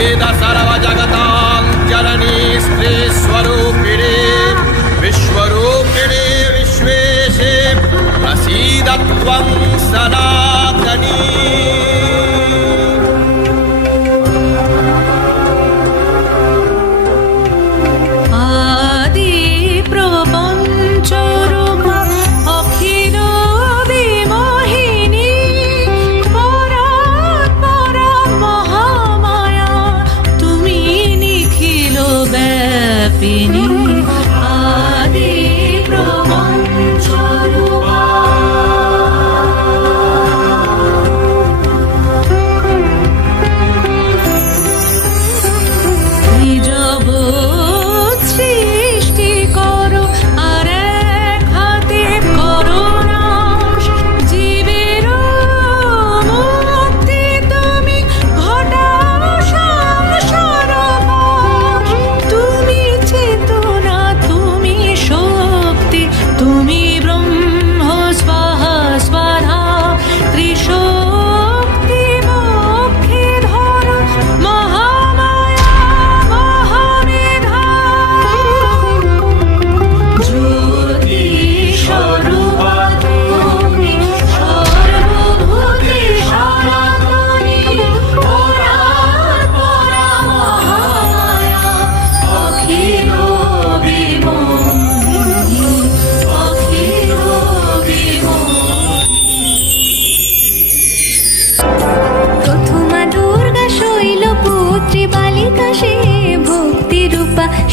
वेद सर्वजगतां जननी स्त्रीस्वरूपिणे विश्वरूपिणे विश्वेशे प्रसीदत्वं सदा